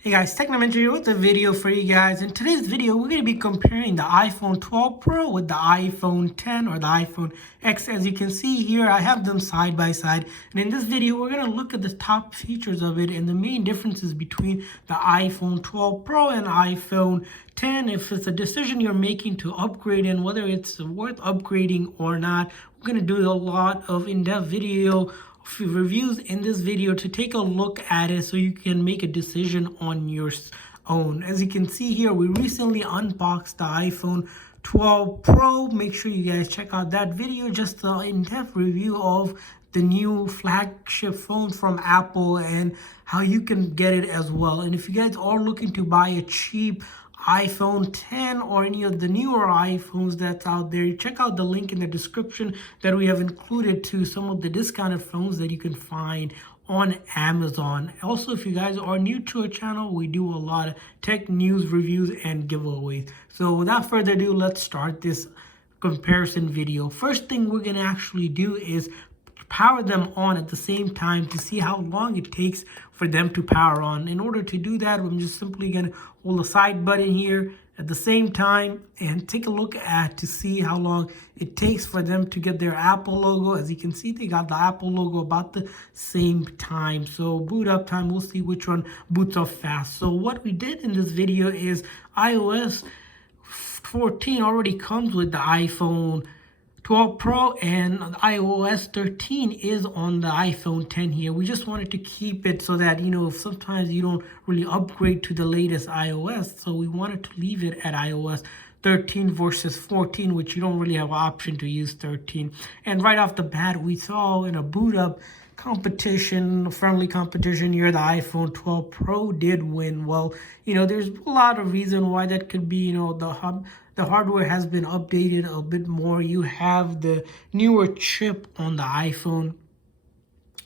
Hey guys, Technomentary here with a video for you guys. In today's video, we're going to be comparing the iPhone 12 Pro with the iPhone 10 or the iPhone X. As you can see here, I have them side by side. And in this video, we're going to look at the top features of it and the main differences between the iPhone 12 Pro and iPhone 10. If it's a decision you're making to upgrade and whether it's worth upgrading or not. We're going to do a lot of in-depth video reviews in this video to take a look at it so you can make a decision on your own. As you can see here, we recently unboxed the iPhone 12 Pro. Make sure you guys check out that video, just an in-depth review of the new flagship phone from Apple and how you can get it as well. And if you guys are looking to buy a cheap iPhone 10 or any of the newer iPhones that's out there, check out the link in the description that we have included to some of the discounted phones that you can find on Amazon. Also, if you guys are new to our channel, we do a lot of tech news, reviews, and giveaways. So without further ado, let's start this comparison video. First thing we're going to actually do is power them on at the same time to see how long it takes for them to power on. In order to do that, I'm just simply going to hold the side button here at the same time and take a look at to see how long it takes for them to get their Apple logo. As you can see, they got the Apple logo about the same time. So boot up time, we'll see which one boots up fast. So what we did in this video is iOS 14 already comes with the iPhone 12 Pro, and iOS 13 is on the iPhone 10 here. We just wanted to keep it so that, sometimes you don't really upgrade to the latest iOS. So we wanted to leave it at iOS 13 versus 14, which you don't really have an option to use 13. And right off the bat, we saw in a boot up friendly competition here, the iPhone 12 Pro did win. Well, there's a lot of reason why that could be. The hardware has been updated a bit more. You have the newer chip on the iPhone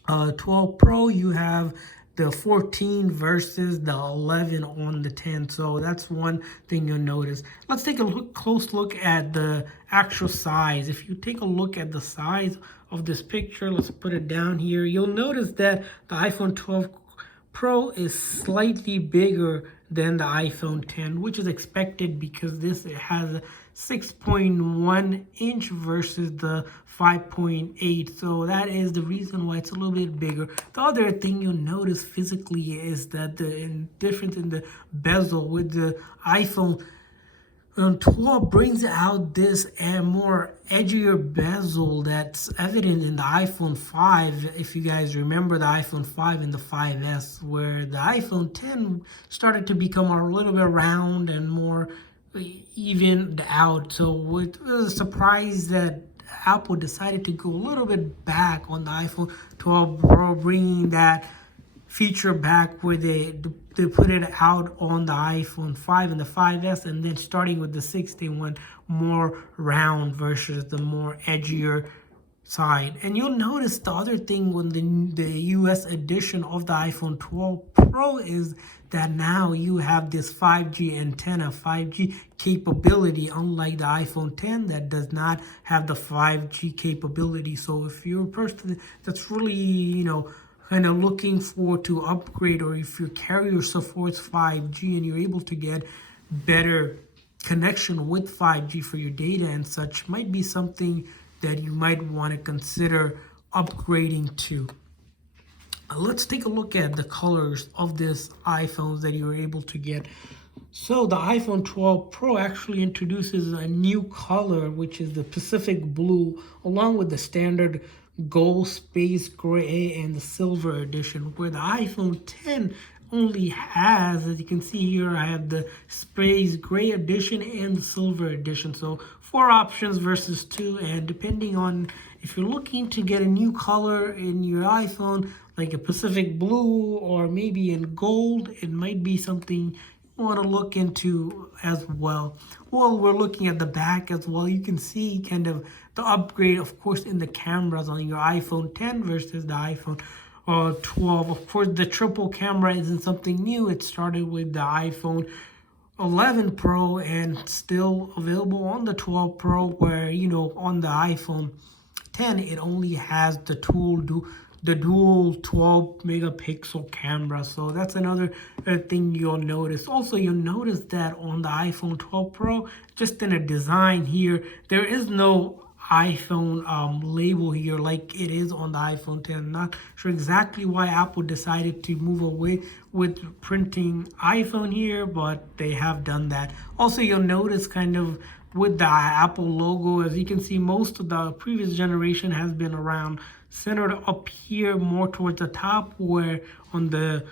12 Pro. You have the 14 versus the 11 on the 10. So that's one thing you'll notice. Let's take a close look at the actual size. If you take a look at the size of this picture, let's put it down here. You'll notice that the iPhone 12 Pro is slightly bigger than the iPhone 10, which is expected because this has a 6.1 inch versus the 5.8. So that is the reason why it's a little bit bigger. The other thing you'll notice physically is that the difference in the bezel with the iPhone 12 brings out this more edgier bezel that's evident in the iPhone 5. If you guys remember the iPhone 5 and the 5S, where the iPhone 10 started to become a little bit round and more evened out. So it was a surprise that Apple decided to go a little bit back on the iPhone 12 Pro, bringing that feature back where they put it out on the iPhone 5 and the 5S, and then starting with the 6, they went more round versus the more edgier side. And you'll notice the other thing when the US edition of the iPhone 12 Pro is that now you have this 5G antenna, 5G capability, unlike the iPhone 10 that does not have the 5G capability. So if you're a person that's really, kind of looking for to upgrade, or if your carrier supports 5G and you're able to get better connection with 5G for your data and such, might be something that you might want to consider upgrading to. Let's take a look at the colors of this iPhones that you're able to get. So the iPhone 12 Pro actually introduces a new color, which is the Pacific Blue, along with the standard gold, space gray, and the silver edition, where the iPhone 10 only has, as you can see here, I have the space gray edition and the silver edition. So 4 options versus 2, and depending on if you're looking to get a new color in your iPhone, like a Pacific Blue or maybe in gold, it might be something want to look into as well. Well, we're looking at the back as well. You can see kind of the upgrade, of course, in the cameras on your iPhone 10 versus the iPhone 12. Of course, the triple camera isn't something new. It started with the iPhone 11 Pro and still available on the 12 Pro, where, on the iPhone 10, it only has the tool the dual 12 megapixel camera. So that's another thing you'll notice. Also, you'll notice that on the iPhone 12 Pro, just in a design here, there is no iPhone label here like it is on the iPhone 10. Not sure exactly why Apple decided to move away with printing iPhone here, but they have done that. Also, you'll notice kind of with the Apple logo, as you can see, most of the previous generation has been around centered up here more towards the top, where on the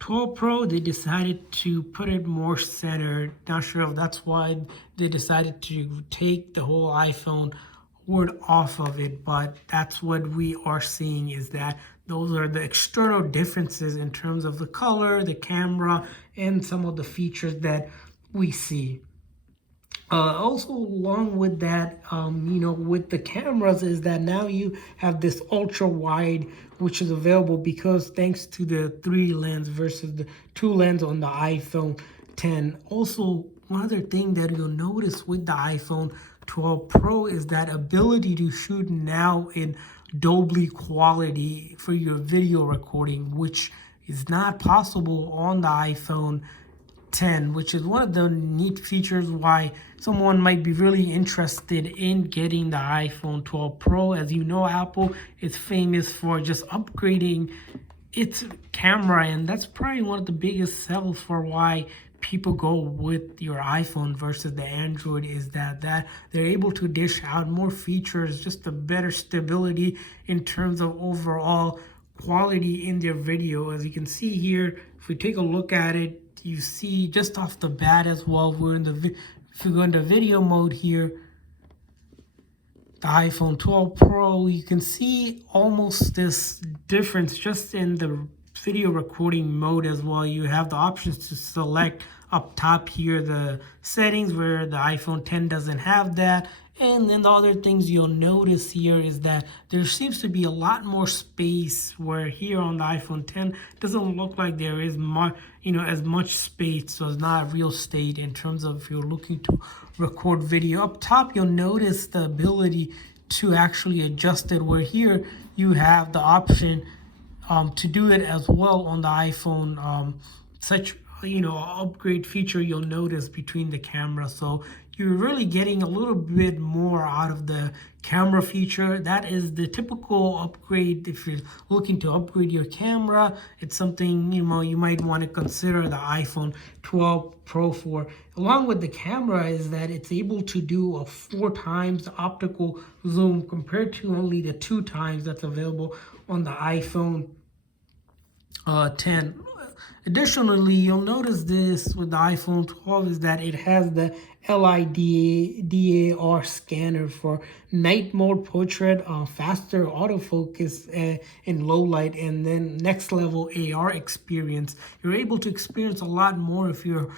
12 Pro they decided to put it more centered. Not sure if that's why they decided to take the whole iPhone word off of it, but that's what we are seeing, is that those are the external differences in terms of the color, the camera, and some of the features that we see. Also, along with that, with the cameras, is that now you have this ultra wide, which is available because thanks to the 3 lens versus the 2 lens on the iPhone 10. Also, one other thing that you'll notice with the iPhone 12 Pro is that ability to shoot now in Dolby quality for your video recording, which is not possible on the iPhone 10, which is one of the neat features why someone might be really interested in getting the iPhone 12 Pro. As you know, Apple is famous for just upgrading its camera, and that's probably one of the biggest sells for why people go with your iPhone versus the Android, is that they're able to dish out more features, just a better stability in terms of overall quality in their video. As you can see here, if we take a look at it, you see just off the bat as well, if we go into video mode here, the iPhone 12 Pro, you can see almost this difference just in the video recording mode as well. You have the options to select up top here the settings, where the iPhone 10 doesn't have that. And then the other things you'll notice here is that there seems to be a lot more space, where here on the iPhone 10 doesn't look like there is much, as much space. So it's not real estate in terms of if you're looking to record video. Up top, you'll notice the ability to actually adjust it, where here you have the option to do it as well on the iPhone. Such upgrade feature you'll notice between the camera. So you're really getting a little bit more out of the camera feature. That is the typical upgrade. If you're looking to upgrade your camera, it's something you might want to consider the iPhone 12 Pro for. Along with the camera, is that it's able to do a 4 times optical zoom compared to only the 2 times that's available on the iPhone 10. Additionally, you'll notice this with the iPhone 12 is that it has the LiDAR scanner for night mode, portrait, faster autofocus in low light, and then next level AR experience. You're able to experience a lot more if you're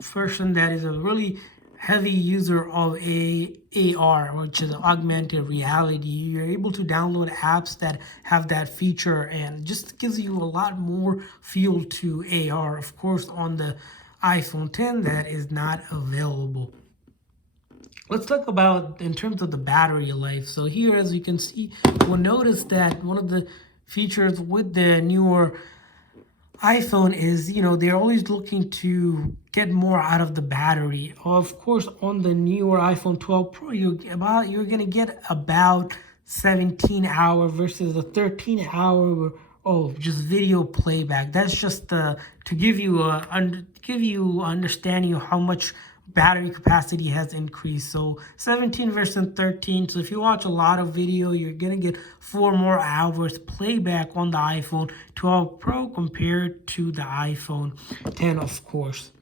a person that is a really heavy user of AR, which is augmented reality. You're able to download apps that have that feature, and just gives you a lot more feel to AR. Of course, on the iPhone 10, that is not available. Let's talk about in terms of the battery life. So here, as you can see, we'll notice that one of the features with the newer iPhone is, they're always looking to get more out of the battery. Of course, on the newer iPhone 12 Pro, you're going to get about 17 hour versus a 13 hour just video playback. That's just to give you understanding of how much battery capacity has increased. So 17 versus 13. So if you watch a lot of video, you're going to get 4 more hours playback on the iPhone 12 Pro compared to the iPhone 10, of course.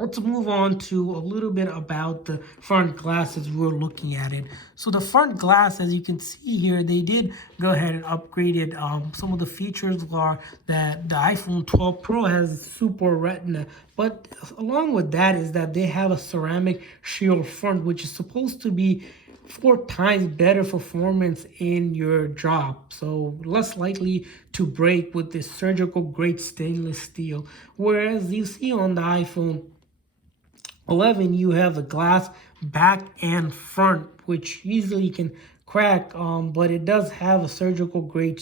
Let's move on to a little bit about the front glass as we're looking at it. So the front glass, as you can see here, they did go ahead and upgrade it. Some of the features are that the iPhone 12 Pro has Super Retina, but along with that is that they have a ceramic shield front, which is supposed to be 4 times better performance in your job, so less likely to break with this surgical grade stainless steel. Whereas you see on the iPhone 11, you have a glass back and front, which easily can crack, but it does have a surgical grade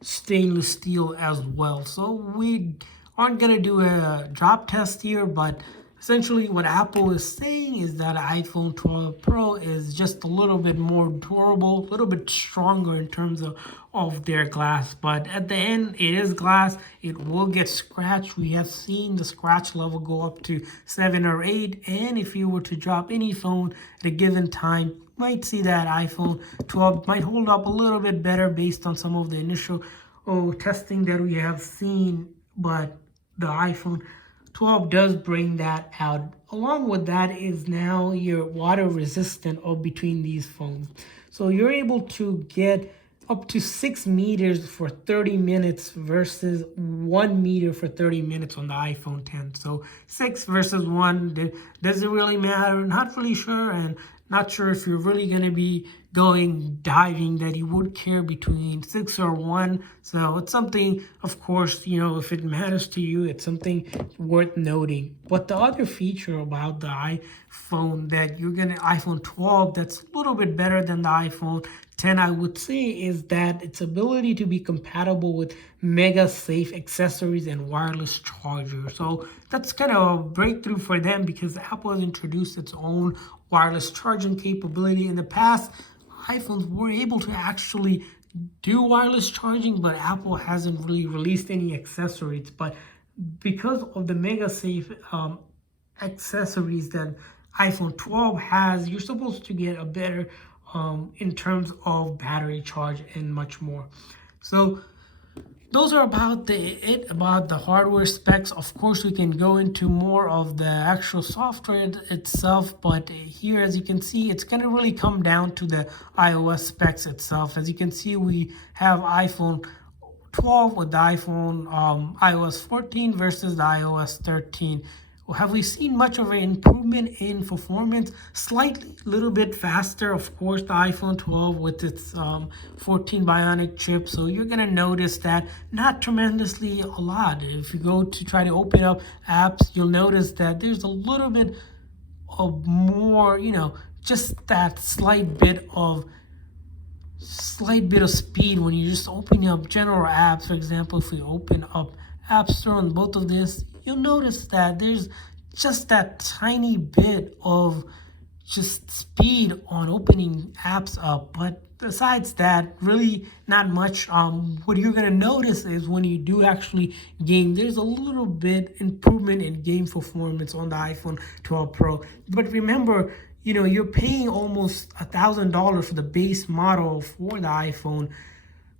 stainless steel as well. So we aren't gonna do a drop test here, but essentially what Apple is saying is that iPhone 12 Pro is just a little bit more durable, a little bit stronger in terms of their glass. But at the end, it is glass. It will get scratched. We have seen the scratch level go up to 7 or 8. And if you were to drop any phone at a given time, might see that iPhone 12 might hold up a little bit better based on some of the initial testing that we have seen. But the iPhone 12 does bring that out. Along with that is now your water resistant of between these phones. So you're able to get up to 6 meters for 30 minutes versus 1 meter for 30 minutes on the iPhone 10. So 6 versus 1, does it really matter? Not really sure, and not sure if you're really going to be going diving that you would care between 6 or 1. So it's something, of course, if it matters to you, it's something worth noting. But the other feature about the iPhone that you're going to, iPhone 12, that's a little bit better than the iPhone 10, I would say, is that its ability to be compatible with mega safe accessories and wireless charger. So that's kind of a breakthrough for them because Apple has introduced its own wireless charging capability. In the past, iPhones were able to actually do wireless charging, but Apple hasn't really released any accessories. But because of the mega safe accessories that iPhone 12 has, you're supposed to get a better in terms of battery charge and much more. So those are about the hardware specs. Of course, we can go into more of the actual software itself, but here, as you can see, it's going to really come down to the iOS specs itself. As you can see, we have iPhone 12 with the iPhone iOS 14 versus the iOS 13. Have we seen much of an improvement in performance? Slightly, a little bit faster, of course, the iPhone 12 with its 14 Bionic chip. So you're going to notice that not tremendously a lot. If you go to try to open up apps, you'll notice that there's a little bit of more, just that slight bit of speed when you're just opening up general apps. For example, if we open up App Store on both of this, you'll notice that there's just that tiny bit of just speed on opening apps up. But besides that, really not much. What you're going to notice is when you do actually game, there's a little bit improvement in game performance on the iPhone 12 Pro. But remember, you're paying almost $1,000 for the base model for the iPhone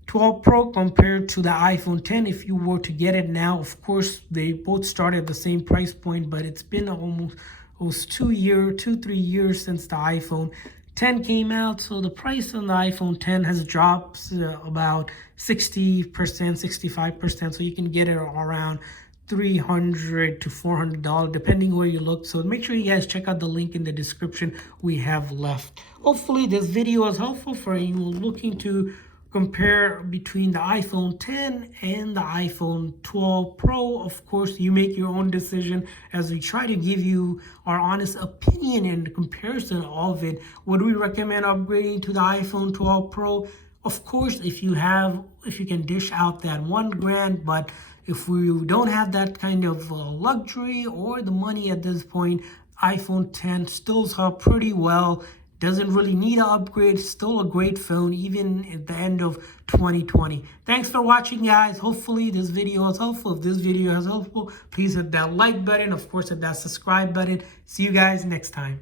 12 Pro compared to the iPhone 10. If you were to get it now, of course, they both start at the same price point, but it's been almost 3 years since the iPhone 10 came out. So the price on the iPhone 10 has dropped about 60%, 65%. So you can get it around $300 to $400 depending where you look. So make sure you guys check out the link in the description we have left. Hopefully this video is helpful for anyone looking to compare between the iPhone 10 and the iPhone 12 Pro. Of course, you make your own decision as we try to give you our honest opinion and comparison of it. Would we recommend upgrading to the iPhone 12 Pro? Of course, if you can dish out that $1,000, but if we don't have that kind of luxury or the money at this point, iPhone 10 stills up pretty well. Doesn't really need an upgrade. Still a great phone, even at the end of 2020. Thanks for watching, guys. Hopefully this video is helpful. If this video is helpful, please hit that like button. Of course, hit that subscribe button. See you guys next time.